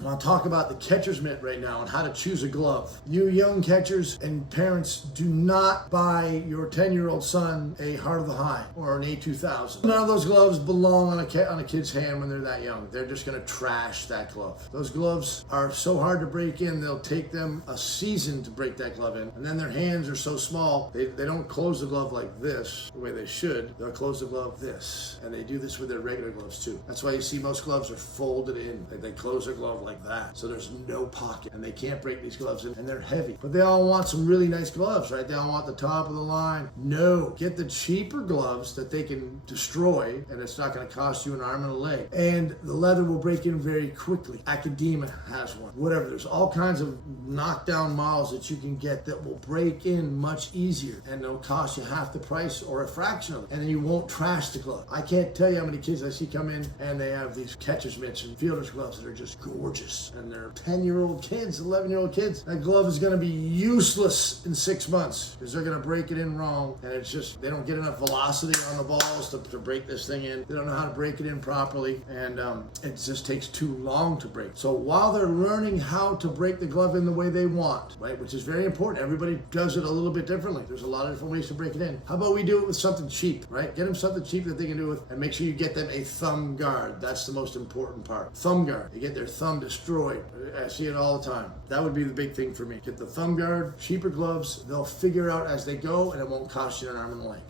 I want to talk about the catcher's mitt right now and how to choose a glove. You young catchers and parents, do not buy your 10-year-old son a Heart of the High or an A2000. None of those gloves belong on a kid's hand when they're that young. They're just going to trash that glove. Those gloves are so hard to break in, they'll take them a season to break that glove in. And then their hands are so small, they don't close the glove like this, the way they should. They'll close the glove this. And they do this with their regular gloves too. That's why you see most gloves are folded in. They close their glove like that. So there's no pocket. And they can't break these gloves in. And they're heavy. But they all want some really nice gloves, right? They all want the top of the line. No. Get the cheaper gloves that they can destroy, and it's not going to cost you an arm and a leg. And the leather will break in very quickly. Academa has one. Whatever. There's all kinds of knockdown models that you can get that will break in much easier, and they'll cost you half the price or a fraction of it. And then you won't trash the glove. I can't tell you how many kids I see come in and they have these catcher's mitts and fielder's gloves that are just gorgeous. And they're 10-year-old kids, 11-year-old kids. That glove is going to be useless in 6 months because they're going to break it in wrong. And it's just, they don't get enough velocity on the balls to break this thing in. They don't know how to break it in properly. And it just takes too long to break. So while they're learning how to break the glove in the way they want, right, which is very important. Everybody does it a little bit differently. There's a lot of different ways to break it in. How about we do it with something cheap, right? Get them something cheap that they can do with, and make sure you get them a thumb guard. That's the most important part. Thumb guard. They get their thumb destroyed. I see it all the time. That would be the big thing for me. Get the thumb guard, cheaper gloves. They'll figure out as they go, and it won't cost you an arm and a leg.